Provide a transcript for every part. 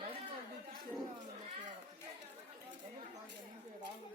Light போட்டு ராகுல்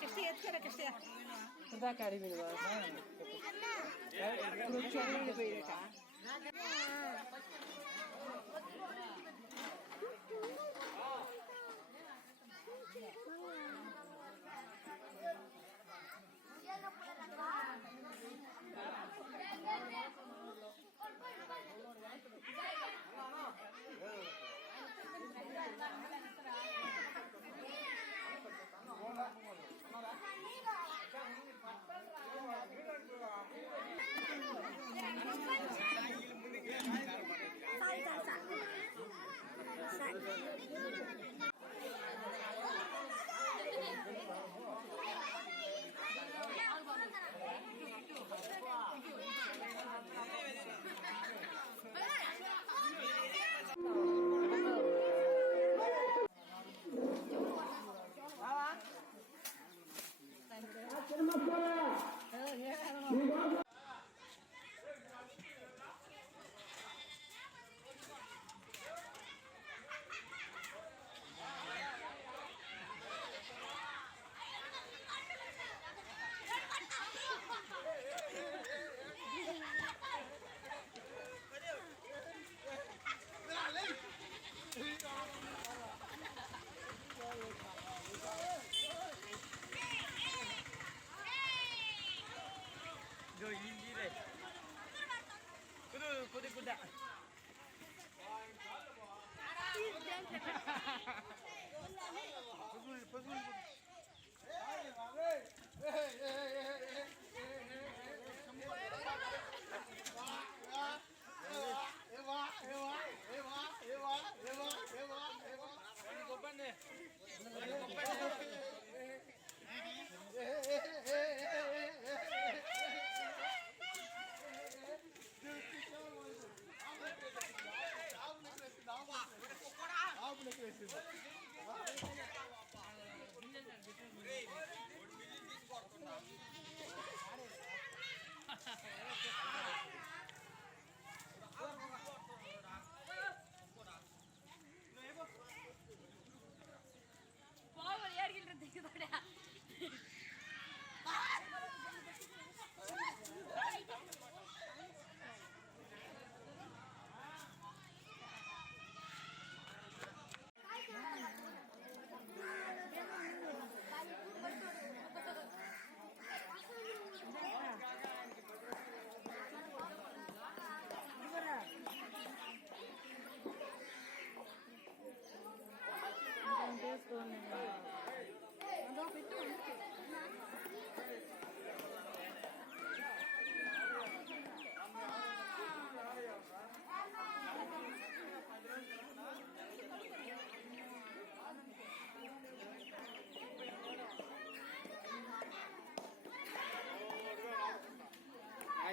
ಕೃಷ್ಣ ಎತ್ಕರ ಕೃಷ್ಣ ಕಡಿಮೆ Thank you. फजूल फजूल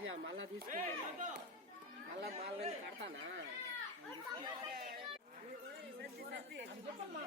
రాజా మళ్ళా తీసుకుంటాను. మళ్ళా వాళ్ళని కడతానా? చెప్పమ్మా